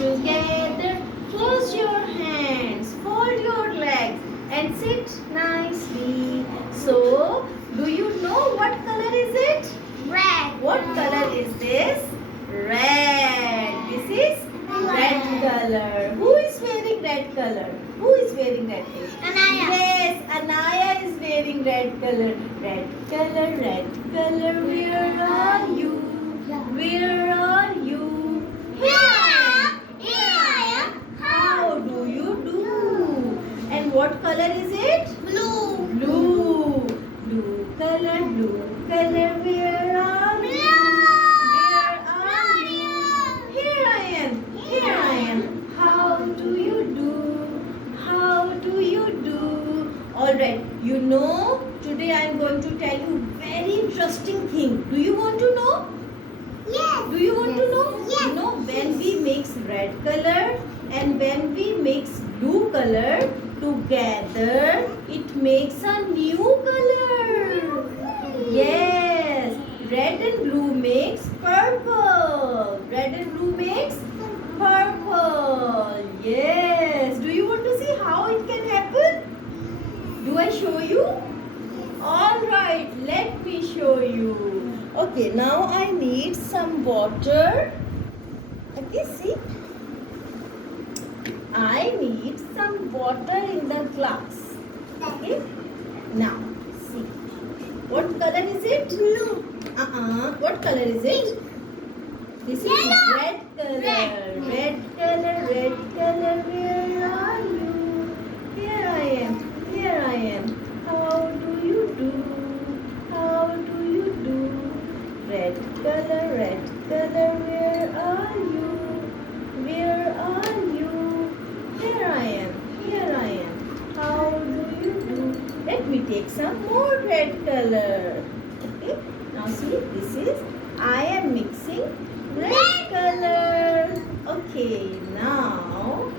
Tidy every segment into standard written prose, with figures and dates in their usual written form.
together. Close your hands, fold your legs and sit nicely. So, do you know what color is it? Red. What color is this? Red. This is red color. Who is wearing red color? Who is wearing red color? Anaya. Yes, Anaya is wearing red color. Red color, red color. Where are you? Where are you? Here I am. Here I am. How do you do? And what color is it? Blue. Blue. Blue color, blue color. Where are you? Where are you? Here I am. Here I am. How do you do? How do you do? Alright, you know, today I am going to tell you very interesting thing. Do you want to know? Yes. Do you want to know? Yes. You know, when we mix red color and when we mix blue color together, it makes a new color. Yes. Red and blue makes purple. Red and blue makes purple. Yes. Do you want to see how it can happen? Do I show you? Alright, let me show you. Okay, now I need some water. Okay, see? I need some water in the glass. Okay? Now, see. What color is it? Blue. What color is it? This is Yellow. red color. Red. Red color, red color. Where are you? Here I am. Here I am. How do you do? How do you do? Red color, red color. Where are you? Where are you? Here I am. Here I am. How do you do? Let me take some more red color. Okay. Now see, this is, I am mixing red color. Okay, now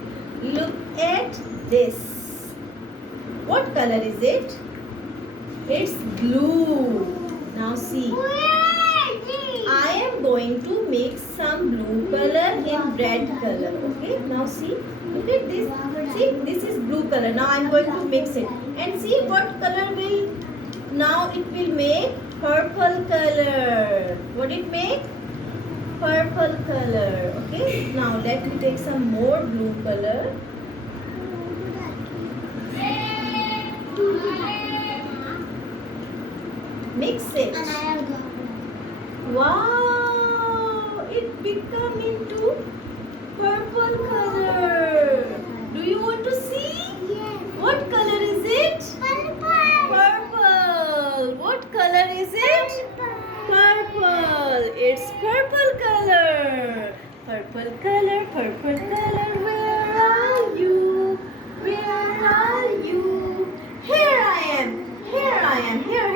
look at this. What color is it? It's blue. Now see, I am going to mix some blue color in red color. Okay, now see, look at this. See, this is blue color. Now I am going to mix it. And see what color will, now it will make purple color. What it make? Purple color. Okay, now let me take some more blue color. Mix it. Wow, it become into purple color. Do you want to see? What color is it? Purple. What color is it? Purple. It's purple color. Purple color, purple color. Where are you? Where are you? Here I am. Here I am. Here.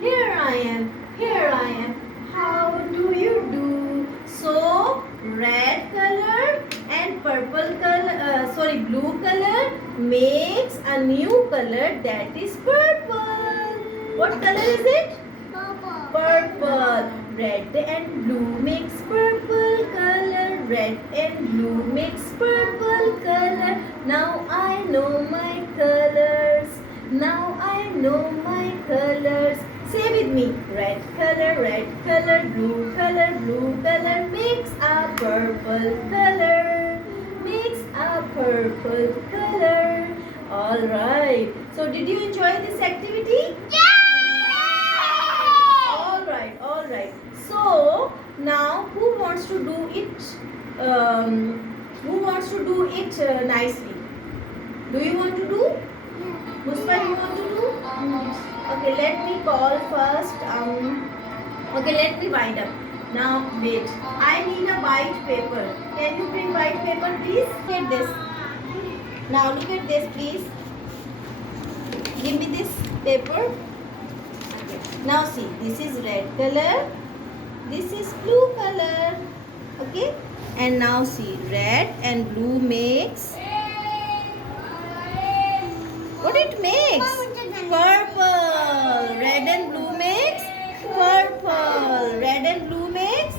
Here I am. Here I am. How do you do? So, red color and purple color, blue color makes a new color, that is purple. What color is it? Purple. Red and blue makes purple color. Red and blue makes purple color. Now I know my colors. Now I know my colors. Say with me. Red color, blue color makes a purple color. Makes a purple color. Alright. So did you enjoy this activity? Alright. So now who wants to do it? Nicely? Do you want to do? Muskan, you want to do? Okay, let me call first. Okay, let me wind up. Now wait. I need a white paper. Can you bring white paper, please? Look at this. Now look at this, please. Give me this paper. Okay. Now see, this is red color. This is blue color. Okay. And now see, red and blue makes. What it makes? Purple. Red and blue makes purple. Red and blue makes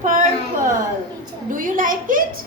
purple. Do you like like it?